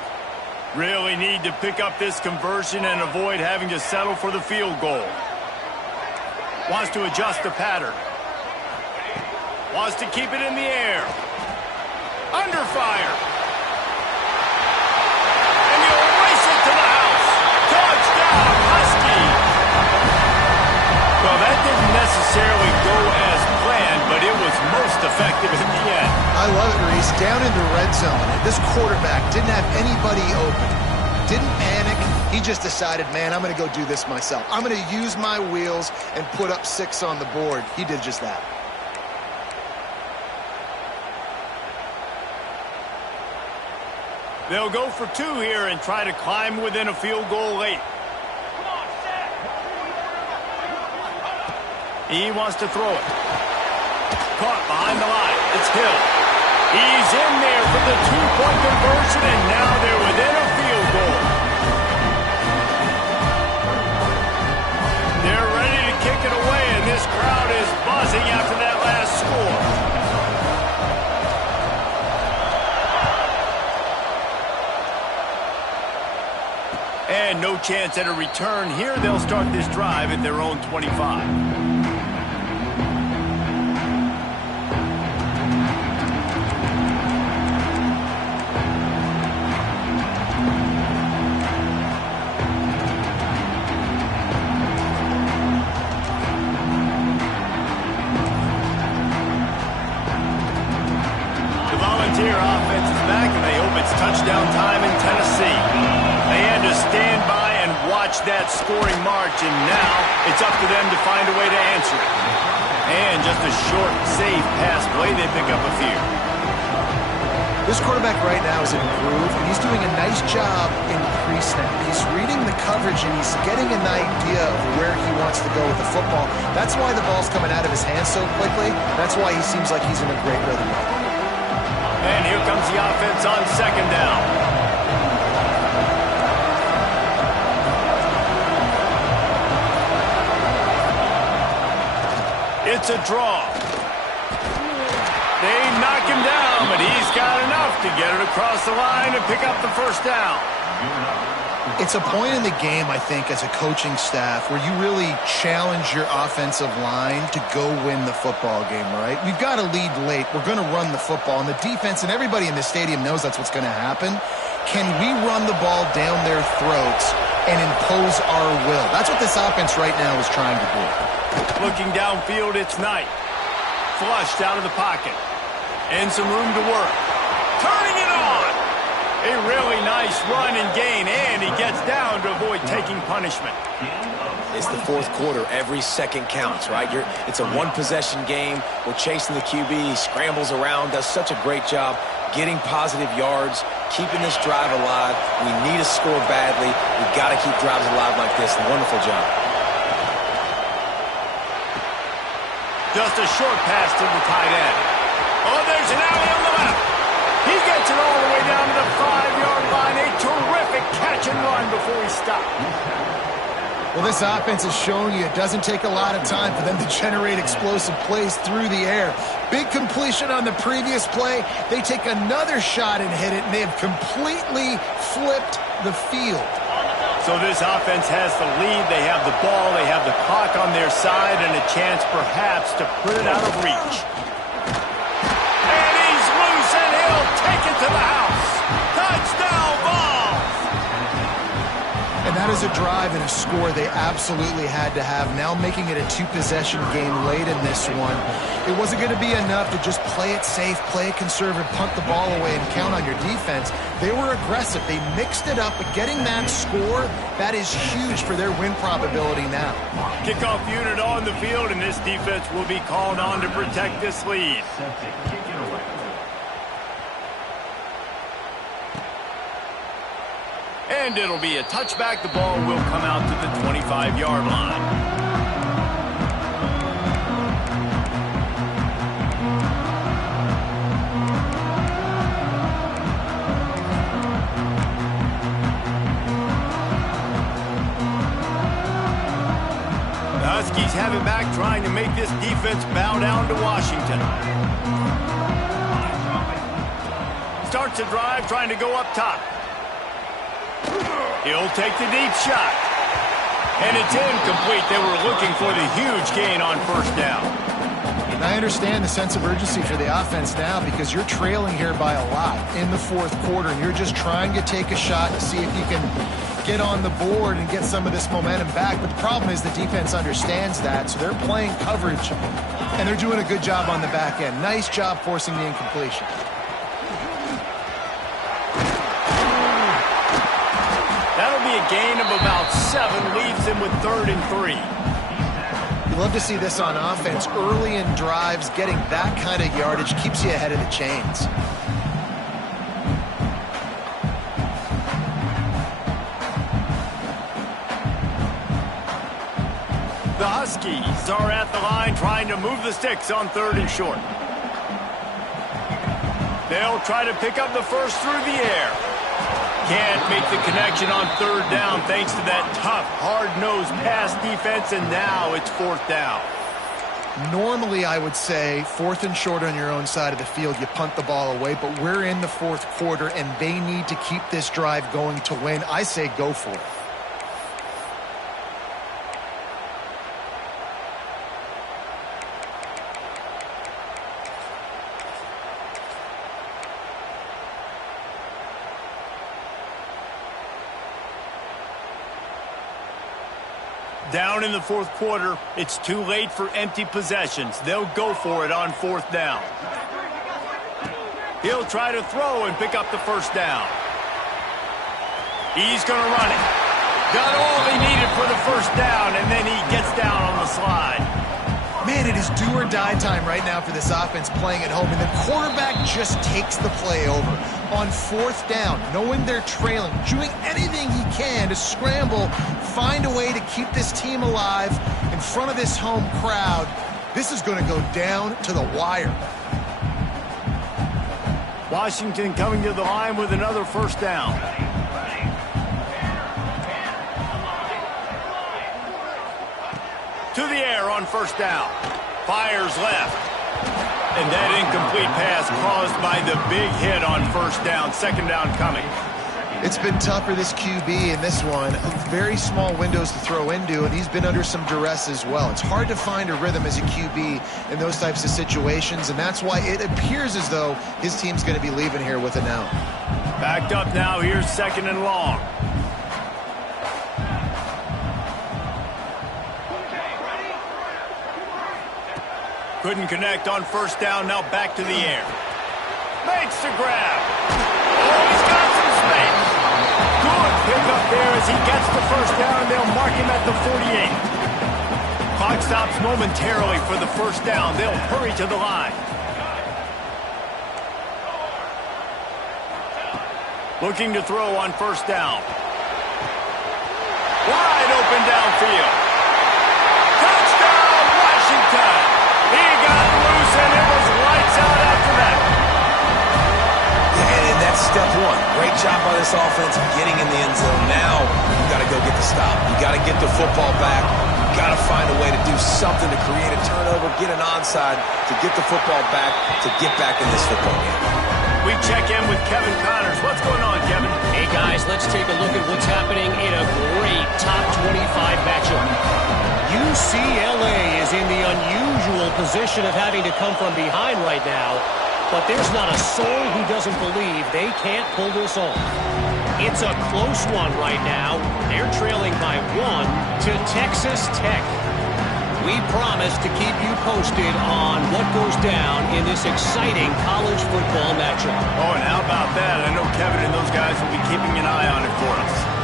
Really need to pick up this conversion and avoid having to settle for the field goal. Wants to adjust the pattern. Wants to keep it in the air. Under fire. And he'll race it to the house. Touchdown, Husky. Well, that didn't necessarily go as planned, but it was most effective in the end. I love it, Reese. Down in the red zone, this quarterback didn't have anybody open. Didn't panic. He just decided, man, I'm going to go do this myself. I'm going to use my wheels and put up 6 on the board. He did just that. They'll go for 2 here and try to climb within a field goal late. He wants to throw it. Caught behind the line. It's Hill. He's in there for the 2-point conversion, and now they're within a field goal. no chance at a return here. They'll start this drive at their own 25. Offense is back, and they hope it's touchdown time in Tennessee. They had to stand by and watch that scoring march, and now it's up to them to find a way to answer it. And just a short, safe pass play, they pick up a few. This quarterback right now is in a groove, and he's doing a nice job in pre-snap. He's reading the coverage, and he's getting an idea of where he wants to go with the football. That's why the ball's coming out of his hands so quickly. That's why he seems like he's in a great rhythm right now. And here comes the offense on second down. It's a draw. They knock him down, but he's got enough to get it across the line and pick up the first down. It's a point in the game, I think, as a coaching staff where you really challenge your offensive line to go win the football game, right? We've got to lead late. We're going to run the football. And the defense and everybody in the stadium knows that's what's going to happen. Can we run the ball down their throats and impose our will? That's what this offense right now is trying to do. Looking downfield, it's Knight. Flushed out of the pocket. And some room to work. Turning it on! A really nice run and gain, and he gets down to avoid taking punishment. It's the fourth quarter. Every second counts, right? It's a one-possession game. We're chasing the QB. He scrambles around, does such a great job getting positive yards, keeping this drive alive. We need a score badly. We've got to keep drives alive like this. Wonderful job. Just a short pass to the tight end. Oh, there's an alley on the left. He gets it all the way down to the 5-yard line. A terrific catch and run before he stopped. Well, this offense is showing you it doesn't take a lot of time for them to generate explosive plays through the air. Big completion on the previous play. They take another shot and hit it, and they have completely flipped the field. So this offense has the lead. They have the ball. They have the clock on their side and a chance perhaps to put it out of reach. And he's loose, and he'll take it to the house. Touchdown ball! And that is a drive and a score they absolutely had to have. Now making it a two-possession game late in this one. It wasn't going to be enough to just play it safe, play it conservative, punt the ball away, and count on your defense. They were aggressive. They mixed it up, but getting that score, that is huge for their win probability now. Kickoff unit on the field, and this defense will be called on to protect this lead. And it'll be a touchback. The ball will come out to the 25-yard line. The Huskies have it back, trying to make this defense bow down to Washington. Starts a drive, trying to go up top. He'll take the deep shot. And it's incomplete. They were looking for the huge gain on first down. And I understand the sense of urgency for the offense now because you're trailing here by a lot in the fourth quarter, and you're just trying to take a shot to see if you can get on the board and get some of this momentum back. But the problem is the defense understands that, so they're playing coverage, and they're doing a good job on the back end. Nice job forcing the incompletion. That'll be a gain of about 7, leaves him with 3rd and 3. You love to see this on offense. Early in drives, getting that kind of yardage keeps you ahead of the chains. The Huskies are at the line trying to move the sticks on 3rd and short. They'll try to pick up the first through the air. Can't make the connection on 3rd down thanks to that tough, hard-nosed pass defense, and now it's 4th down. Normally, I would say 4th and short on your own side of the field, you punt the ball away, but we're in the 4th quarter, and they need to keep this drive going to win. I say go for it. Down in the fourth quarter, it's too late for empty possessions. They'll go for it on fourth down. He'll try to throw and pick up the first down. He's going to run it. Got all he needed for the first down, and then he gets down on the slide. Man, it is do or die time right now for this offense playing at home, and the quarterback just takes the play over. On fourth down, knowing they're trailing, doing anything he can to scramble, find a way to keep this team alive in front of this home crowd. This is going to go down to the wire. Washington coming to the line with another first down. To the air on first down. Fires left. And that incomplete pass caused by the big hit on first down. Second down coming. It's been tough for this QB in this one. Very small windows to throw into, and he's been under some duress as well. It's hard to find a rhythm as a QB in those types of situations, and that's why it appears as though his team's going to be leaving here with an out. Backed up now. Here's second and long. Couldn't connect on first down. Now back to the air. Makes the grab. Oh, he's got some space. Good pick up there as he gets the first down. They'll mark him at the 48. Clock stops momentarily for the first down. They'll hurry to the line. Looking to throw on first down. Wide open downfield. Touchdown, Washington. He got loose, and it was lights out after that. Yeah, and that's step one. Great job by this offense getting in the end zone. Now you got to go get the stop. You got to get the football back. You got to find a way to do something to create a turnover, get an onside, to get the football back, to get back in this football game. We check in with Kevin Connors. What's going on, Kevin? Hey, guys, let's take a look at what's happening in a great top 25 matchup. UCLA is in the unusual position of having to come from behind right now, but there's not a soul who doesn't believe they can't pull this off. It's a close one right now. They're trailing by 1 to Texas Tech. We promise to keep you posted on what goes down in this exciting college football matchup. Oh, and how about that? I know Kevin and those guys will be keeping an eye on it for us.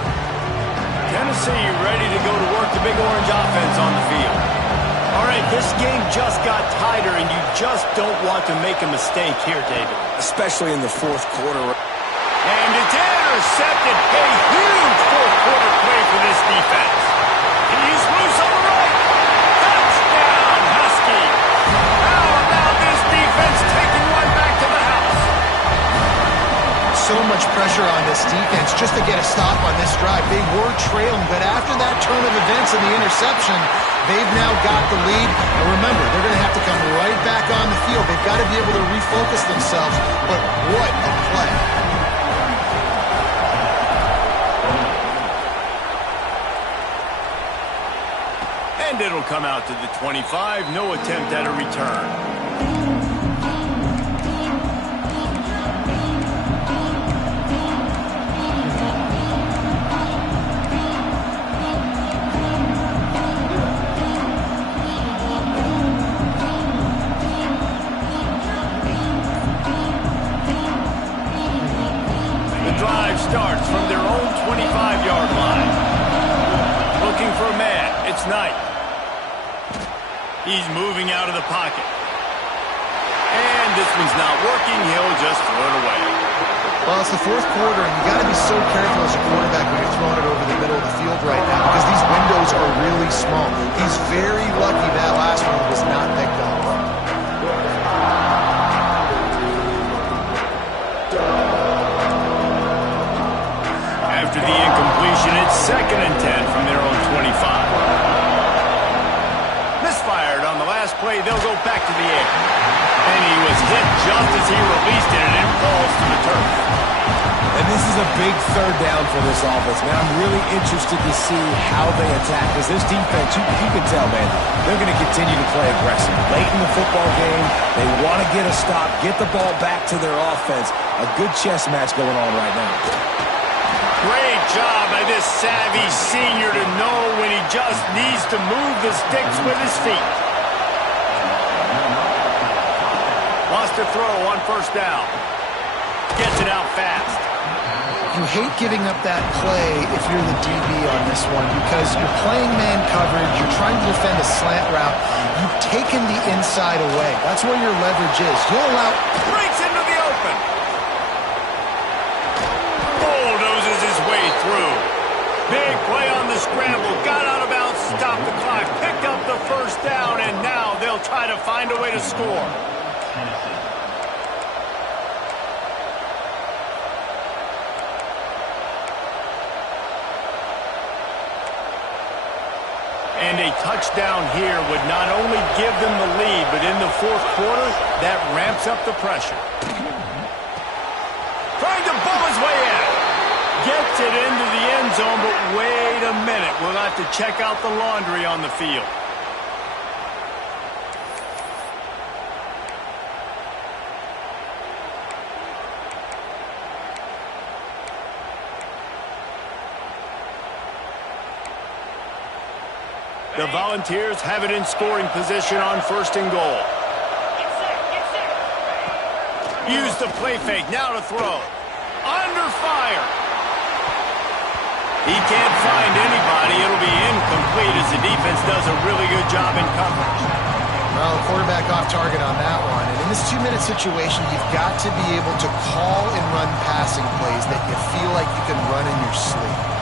Tennessee ready to go to work the big orange offense on the field. All right, this game just got tighter, and you just don't want to make a mistake here, David. Especially in the fourth quarter. And it's intercepted. A huge fourth quarter play for this defense. He's loose on the right. Touchdown, Husky. How about this defense taking one back to the house? So much pressure on this defense just to get a stop on this drive. They were trailing, but after that turn of events and the interception, they've now got the lead. And remember, they're going to have to come right back on the field. They've got to be able to refocus themselves. But what a play. And it'll come out to the 25. No attempt at a return. Starts from their own 25-yard line. Looking for a man. It's Knight. He's moving out of the pocket. And this one's not working. He'll just throw it away. Well, it's the fourth quarter, and you got to be so careful as a quarterback when you're throwing it over the middle of the field right now because these windows are really small. He's very lucky that last one was not picked up. After the incompletion, it's 2nd and 10 from their own 25. Misfired on the last play. They'll go back to the air. And he was hit just as he released it, and it falls to the turf. And this is a big third down for this offense, man. I'm really interested to see how they attack. Because this defense, you can tell, man, they're going to continue to play aggressive. Late in the football game, they want to get a stop, get the ball back to their offense. A good chess match going on right now. Great job by this savvy senior to know when he just needs to move the sticks with his feet. Lost to throw on first down. Gets it out fast. You hate giving up that play if you're the DB on this one because you're playing man coverage, you're trying to defend a slant route. You've taken the inside away. That's where your leverage is. You'll allow... Breaks into the open. Bulldozes his way through. Big play on the scramble. Got out of bounds, stopped the clock, picked up the first down, and now they'll try to find a way to score. And a touchdown here would not only give them the lead, but in the fourth quarter, that ramps up the pressure. Trying to bum his way in. Gets it into the end zone, but wait a minute. We'll have to check out the laundry on the field. The Volunteers have it in scoring position on first and goal. Use the play fake, now to throw. Under fire. He can't find anybody. It'll be incomplete as the defense does a really good job in coverage. Well, the quarterback off target on that one. And in this 2-minute situation, you've got to be able to call and run passing plays that you feel like you can run in your sleep.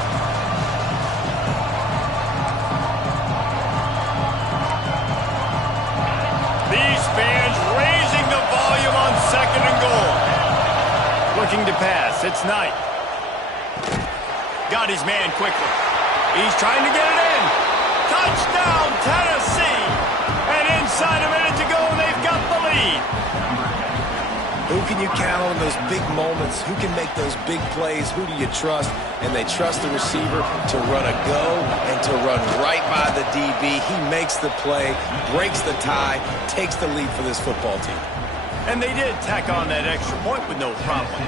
Fans raising the volume on second and goal. Looking to pass. It's Knight. Got his man quickly. He's trying to get it in. Touchdown, Tennessee. And inside a minute to go, they've got the lead. Who can you count on in those big moments? Who can make those big plays? Who do you trust? And they trust the receiver to run a go and to run right by the DB. He makes the play, breaks the tie, takes the lead for this football team. And they did tack on that extra point with no problem.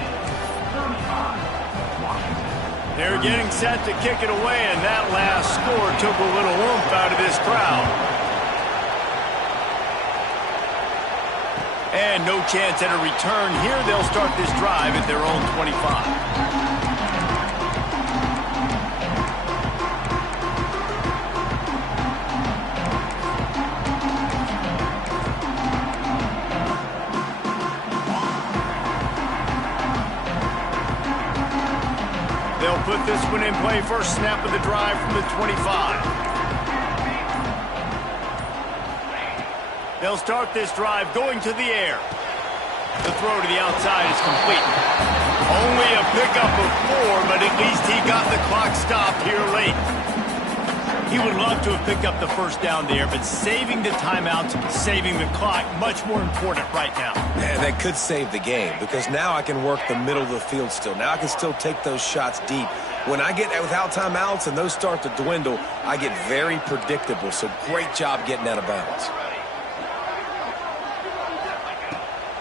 They're getting set to kick it away, and that last score took a little oomph out of this crowd. And no chance at a return here. They'll start this drive at their own 25. They'll put this one in play. First snap of the drive from the 25. They'll start this drive going to the air. The throw to the outside is complete. Only a pickup of 4, but at least he got the clock stopped here late. He would love to have picked up the first down there, but saving the timeouts, saving the clock, much more important right now. Man, that could save the game because now I can work the middle of the field still. Now I can still take those shots deep. When I get without timeouts and those start to dwindle, I get very predictable. So great job getting out of bounds.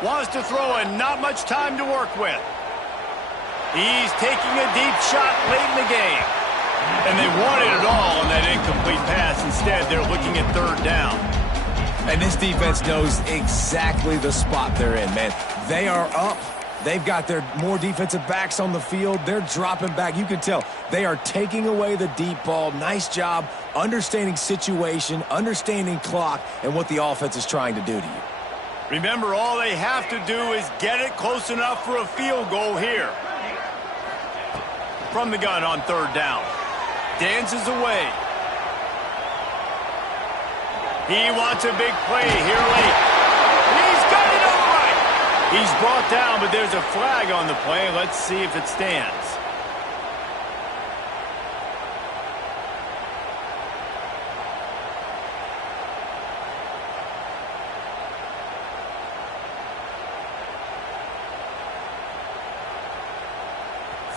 Wants to throw and not much time to work with. He's taking a deep shot late in the game. And they wanted it all on that incomplete pass. Instead, they're looking at third down. And this defense knows exactly the spot they're in, man. They are up. They've got their more defensive backs on the field. They're dropping back. You can tell they are taking away the deep ball. Nice job understanding situation, understanding clock, and what the offense is trying to do to you. Remember, all they have to do is get it close enough for a field goal here. From the gun on third down. Dances away. He wants a big play here late. He's got it all right. He's brought down, but there's a flag on the play. Let's see if it stands.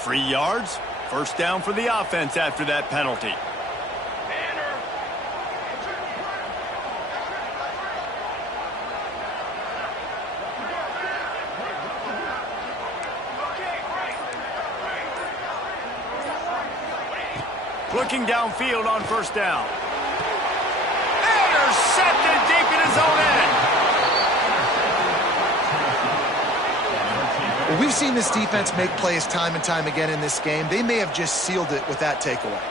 Free yards. First down for the offense after that penalty. Looking downfield on first down. Intercepted deep in his own end. Well, we've seen this defense make plays time and time again in this game. They may have just sealed it with that takeaway.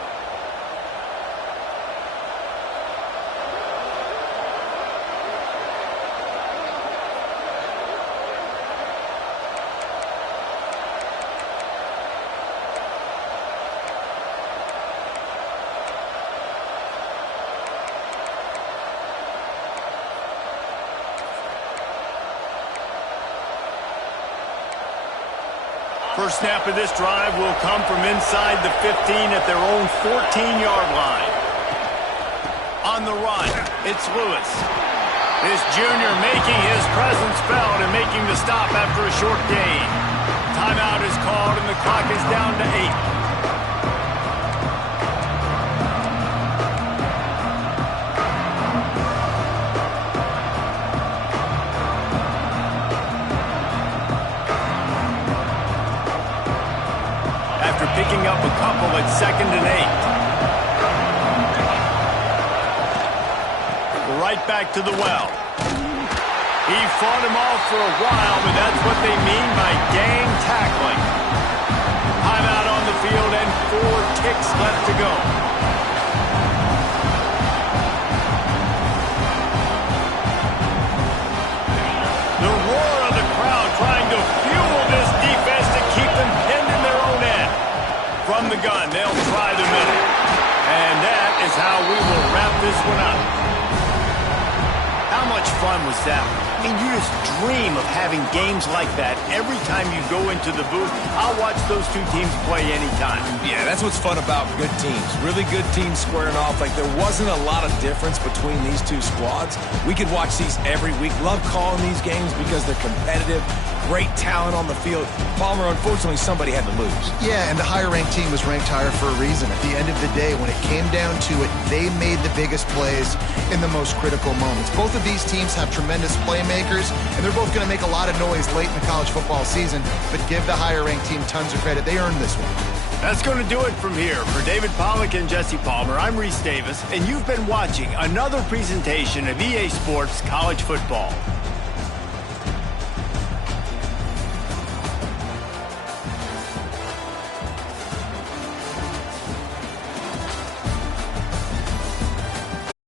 First snap of this drive will come from inside the 15 at their own 14-yard line. On the run, it's Lewis. This junior making his presence felt and making the stop after a short gain. Timeout is called and the clock is down to 8. Picking up a couple at 2nd and 8. Right back to the well. He fought him off for a while, but that's what they mean by gang tackling. Timeout on the field and 4 ticks left to go. The roar of the crowd trying to fuel this defense to keep them pinned in their own end. From the gun, they'll try the middle. And that is how we will wrap this one up. How much fun was that? I mean, you just dream of having games like that every time you go into the booth. I'll watch those two teams play anytime. Yeah, that's what's fun about good teams. Really good teams squaring off. Like, there wasn't a lot of difference between these two squads. We could watch these every week. Love calling these games because they're competitive. Great talent on the field. Palmer, unfortunately, somebody had to lose. Yeah, and the higher-ranked team was ranked higher for a reason. At the end of the day, when it came down to it, they made the biggest plays in the most critical moments. Both of these teams have tremendous playmakers, and they're both going to make a lot of noise late in the college football season, but give the higher-ranked team tons of credit. They earned this one. That's going to do it from here. For David Pollack and Jesse Palmer, I'm Reese Davis, and you've been watching another presentation of EA Sports College Football.